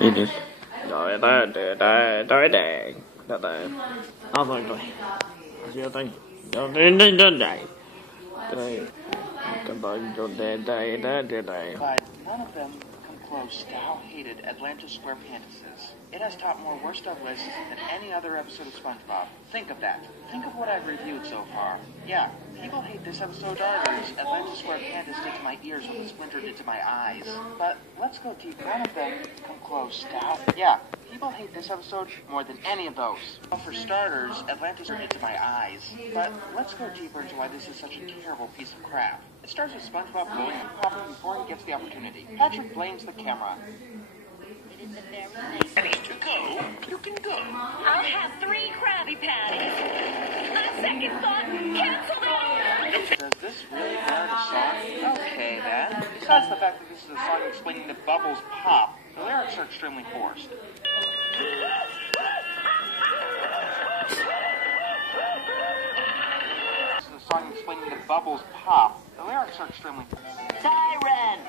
It is. Rồi đây. Không rồi. Chưa tay. Rồi đây. Đây. Come on, đây. But none of them come close to how hated Atlantis SquarePants is. It has topped more worst-of lists than any other episode of SpongeBob. Think of that. Think of what I've reviewed so far. Yeah, people hate this episode starters. Atlantis SquarePants did to my ears what the Splinter did to my eyes. But let's go deep. None of them come close to how... Yeah, people hate this episode more than any of those. Well, for starters, Atlantis did to my eyes. But let's go deeper into why this is such a terrible piece of crap. It starts with SpongeBob blowing and popping before he gets the opportunity. Patrick blames the camera. To go, you can go. I'll have 3 Krabby Patties. On second thought, cancel the order. Does this really merit a song? Okay, then. Besides the fact that this is a song explaining that bubbles pop, the lyrics are extremely forced. This is a song explaining that bubbles pop, the lyrics are extremely forced. Tyrant!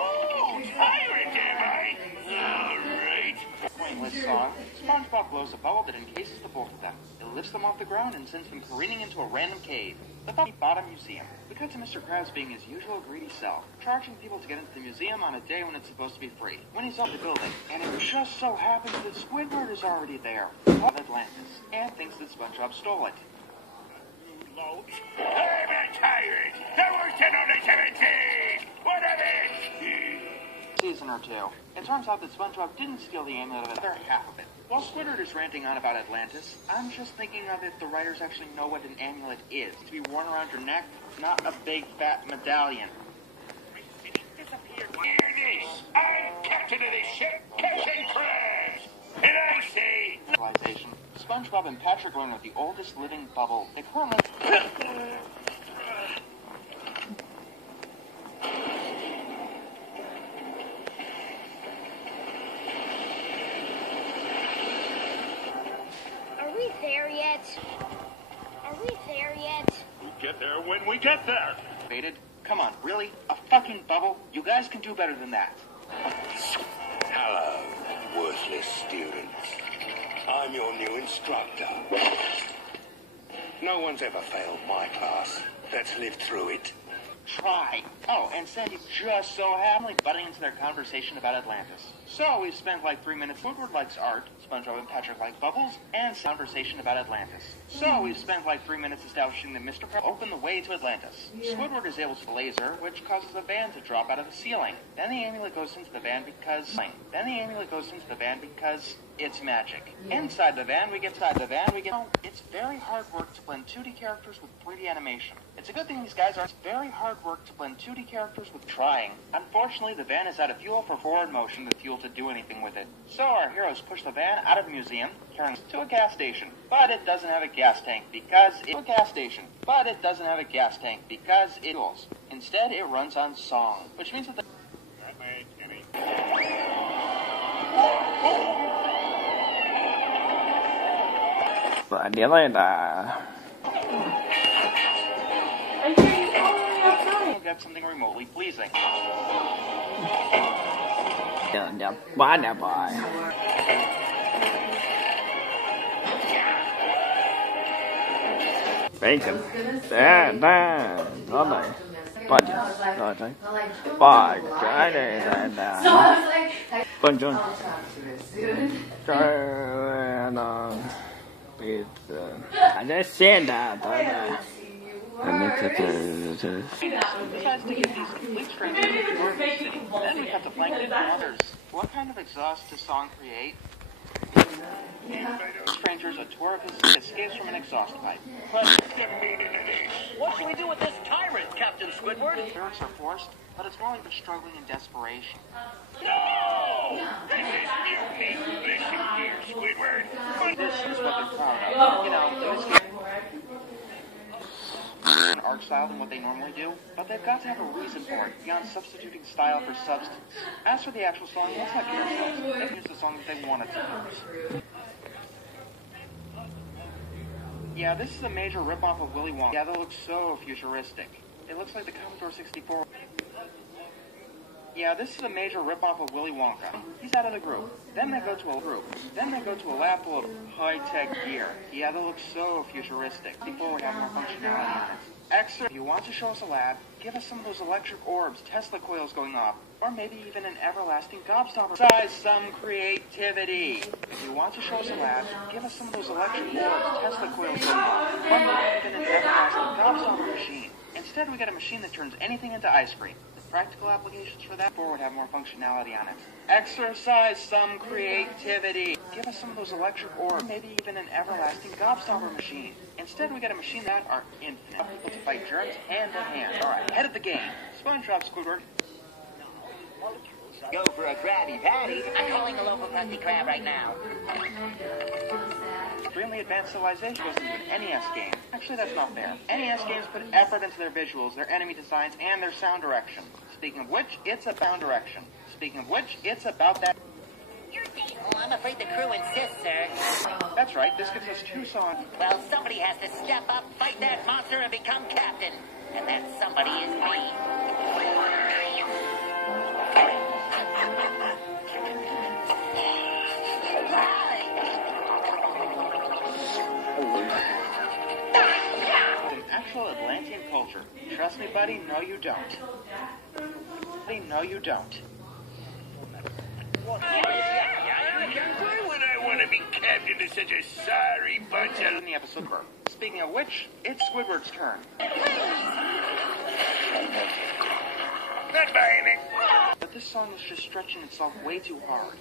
Oh, tyrant, am I? All right. Pointless song. SpongeBob blows a bubble that encases the both of them. It lifts them off the ground and sends them careening into a random cave. The Bottom Museum. We cut to Mr. Krabs being his usual greedy self, charging people to get into the museum on a day when it's supposed to be free. When he's off the building, and it just so happens that Squidward is already there, of Atlantis, and thinks that SpongeBob stole it. I'm a tyrant. The worst in only 17. What of it? Season or 2. It turns out that SpongeBob didn't steal the amulet of the other half of it. While Squidward is ranting on about Atlantis, I'm just thinking of if the writers actually know what an amulet is. To be worn around your neck, not a big fat medallion. It disappeared. Hear this. I'm captain of this ship, Captain Krabs. And I say... Realization. SpongeBob and Patrick learn of the oldest living bubble. They currently... Are we there yet? We'll get there when we get there. Baited? Come on, really? A fucking bubble? You guys can do better than that. Hello, worthless students. I'm your new instructor. No one's ever failed my class. Let's live through it. Try. Oh, and Sandy just so happily butting into their conversation about Atlantis. So we've spent like 3 minutes. Woodward likes art, SpongeBob and Patrick like bubbles, and conversation about Atlantis. So we've spent like 3 minutes establishing that Mr. Krabs opened the way to Atlantis. Squidward is able to laser, which causes a van to drop out of the ceiling. Then the amulet goes into the van because it's magic. Inside the van, we get. It's very hard work to blend 2D characters with 3D animation. It's a good thing these guys aren't. It's very hard work to blend 2D characters with trying. Unfortunately, the van is out of fuel for forward motion, the fuel to do anything with it. So our heroes push the van out of the museum, carrying it to a gas station. But it doesn't have a gas tank because it fuels. Instead, it runs on song, which means that the Và đĩa này là get something remotely pleasing. đẹp quá đẹp rồi. Bacon. Đó này. Rồi đấy. Cái này là con John. Cái nó I just said that. Decides to give these complete strangers a tour of the city. Then we cut to Plankton and others. What kind of exhaust does song create? Strangers a tour of his city escapes from an exhaust pipe. What should we do with this tyrant, Captain Squidward? The lyrics are forced, but it's more like they're struggling in desperation. No! This is mutiny. Listen here, Squidward. This is what they're proud of. You know, this an art style than what they normally do, but they've got to have a reason for it, beyond substituting style for substance. As for the actual song, let's not get ourselves. They used the song that they wanted to use. Yeah, this is a major ripoff of Willy Wonka. Yeah, that looks so futuristic. It looks like the Commodore 64. Yeah, this is a major ripoff of Willy Wonka. He's out of the group. Then they go to a group. Then they go to a lab full of high-tech gear. Yeah, that looks so futuristic. Before we have more functionality on it. Extra, if you want to show us a lab, give us some of those electric orbs, Tesla coils going off, or maybe even an everlasting gobstopper. Size some creativity. If you want to show us a lab, give us some of those electric orbs, Tesla coils going off, or maybe even an everlasting gobstopper machine. Instead, we get a machine that turns anything into ice cream. The practical applications for that would have more functionality on it. Exercise some creativity. Give us some of those electric orbs, maybe even an everlasting gobstopper machine. Instead, we get a machine that are infinite. People to fight germs hand to hand. All right, head of the game. SpongeBob, Squidward. Go for a Krabby Patty. I'm calling a local Krusty Krab right now. Extremely advanced civilization goes into an NES game. Actually, that's not fair. NES games put effort into their visuals, their enemy designs, and their sound direction. Speaking of which, it's a sound direction. Speaking of which, it's about that. Oh, I'm afraid the crew insists, sir. That's right, this gives us 2 songs. Well, somebody has to step up, fight that monster, and become captain. And that somebody is me. An actual Atlantean culture. Trust me, buddy, no you don't. Buddy, no you don't. Why would I want to be captain of such a sorry bunch of... In the episode, speaking of which, it's Squidward's turn. Not buying it. But this song is just stretching itself way too hard.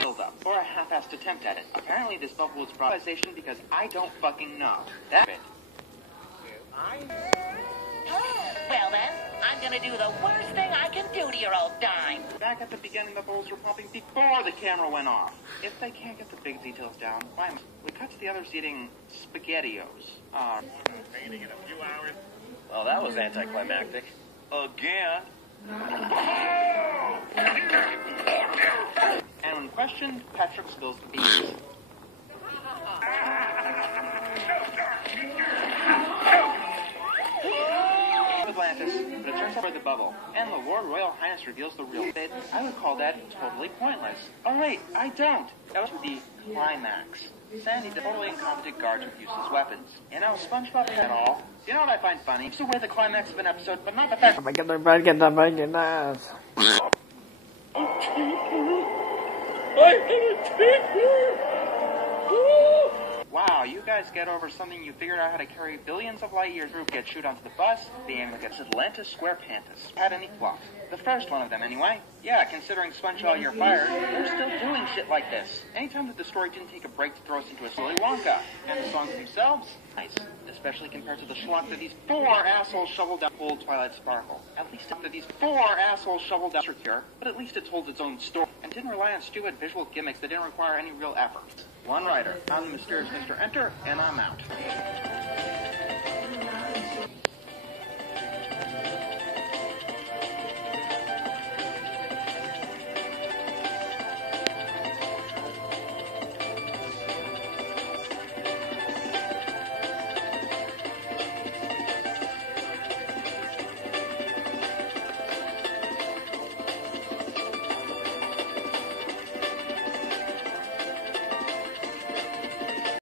Build up, or a half-assed attempt at it. Apparently this bubble was improvisation because I don't fucking know. That's it. Well then, I'm gonna do the worst thing I can do to your old dime. Back at the beginning, the bubbles were popping before the camera went off. If they can't get the big details down, why not? We cut to the others eating SpaghettiOs. Painting in a few hours. Well, that was anticlimactic. Again. And when questioned, Patrick spills the beans. Atlantis, but it turns out the bubble, and the Lord Royal Highness reveals the real fate. I would call that totally pointless. Oh wait, I don't. That was the climax. Sandy, the totally incompetent guards with useless weapons. You know, SpongeBob at all. You know what I find funny? It's the way the climax of an episode, but not the fact. Wow, you guys get over something you figured out how to carry billions of light years through, get shoot onto the bus, being like it's Atlantis SquarePantis. Had any plot? The first one of them, anyway. Yeah, considering SpongeBob you're fired, we're still doing shit like this. Anytime that the story didn't take a break to throw us into a Willy Wonka. And the songs themselves, nice. Especially compared to the schlock that these 4 assholes shoveled down old Twilight Sparkle. At least that these 4 assholes shoveled down Cure, but at least it told its own story, and didn't rely on stupid visual gimmicks that didn't require any real effort. One writer. I'm the mysterious Mr. Enter, and I'm out.